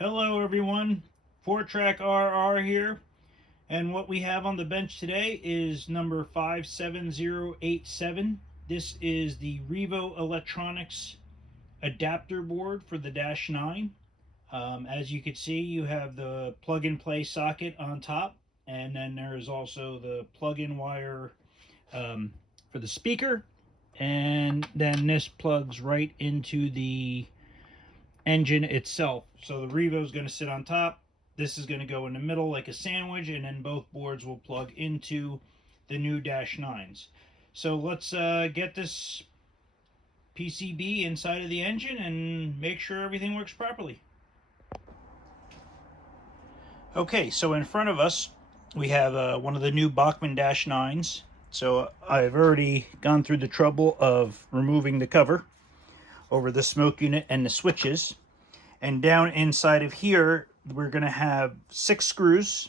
Hello everyone, 4-track RR here, and what we have on the bench today is number 57087. This is the Revo Electronics adapter board for the Dash 9. As you can see, you have the plug-and-play socket on top, and then there's also the plug-in wire for the speaker, and then this plugs right into the engine itself. So the Revo is going to sit on top. This is going to go in the middle like a sandwich, and then both boards will plug into the new Dash 9s. So let's get this PCB inside of the engine and make sure everything works properly. Okay, so in front of us we have one of the new Bachmann Dash 9s. So I've already gone through the trouble of removing the cover over the smoke unit and the switches. And down inside of here, we're going to have 6 screws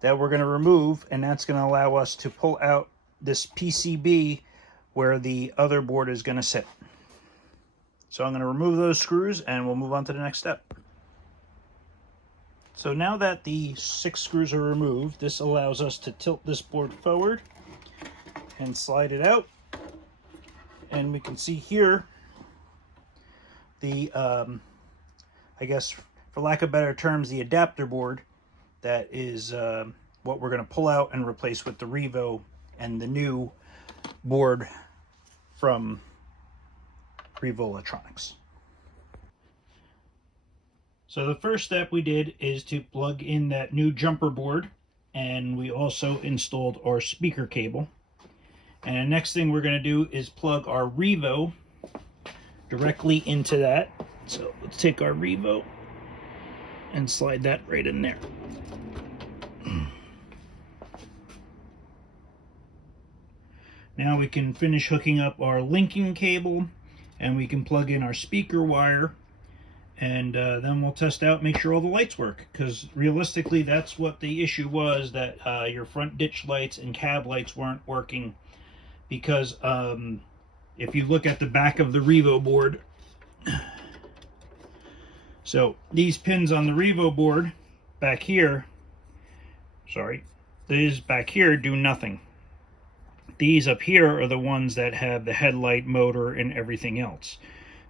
that we're going to remove, and that's going to allow us to pull out this PCB where the other board is going to sit. So I'm going to remove those screws and we'll move on to the next step. So now that the 6 screws are removed, this allows us to tilt this board forward and slide it out. And we can see here the I guess, for lack of better terms, the adapter board that is what we're going to pull out and replace with the Revo and the new board from Revo Electronics. So the first step we did is to plug in that new jumper board, and we also installed our speaker cable. And the next thing we're going to do is plug our Revo directly into that. So let's take our Revo and slide that right in there. Now we can finish hooking up our linking cable, and we can plug in our speaker wire, and then we'll test out, make sure all the lights work, because realistically that's what the issue was, that your front ditch lights and cab lights weren't working, because if you look at the back of the Revo board, so these pins on the Revo board back here, these back here do nothing. These up here are the ones that have the headlight, motor, and everything else.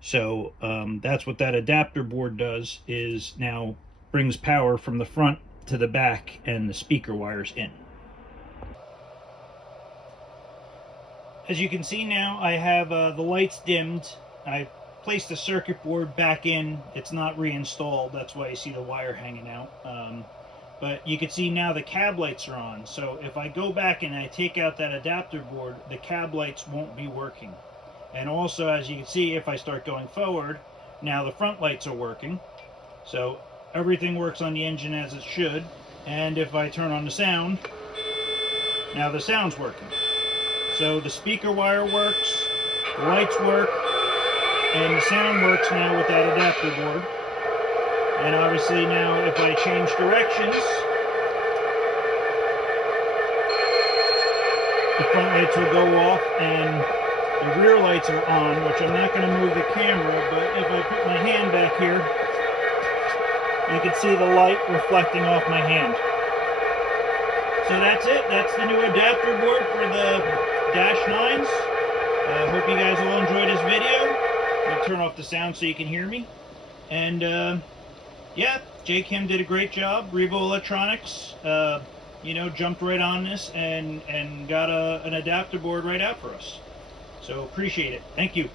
So that's what that adapter board does, is now brings power from the front to the back and the speaker wires in. As you can see now, I have the lights dimmed. I placed the circuit board back in. It's not reinstalled. That's why you see the wire hanging out. But you can see now the cab lights are on. So if I go back and I take out that adapter board, the cab lights won't be working. And also, as you can see, if I start going forward, now the front lights are working. So everything works on the engine as it should. And if I turn on the sound, now the sound's working. So the speaker wire works, the lights work, and the sound works now with that adapter board. And obviously now if I change directions, the front lights will go off and the rear lights are on, which I'm not going to move the camera, but if I put my hand back here, you can see the light reflecting off my hand. So that's it. That's the new adapter board for the Dash 9s. Hope you guys will enjoy this video. I'll turn off the sound so you can hear me. And yeah, J-Kim did a great job. Revo Electronics, jumped right on this and got an adapter board right out for us. So appreciate it. Thank you.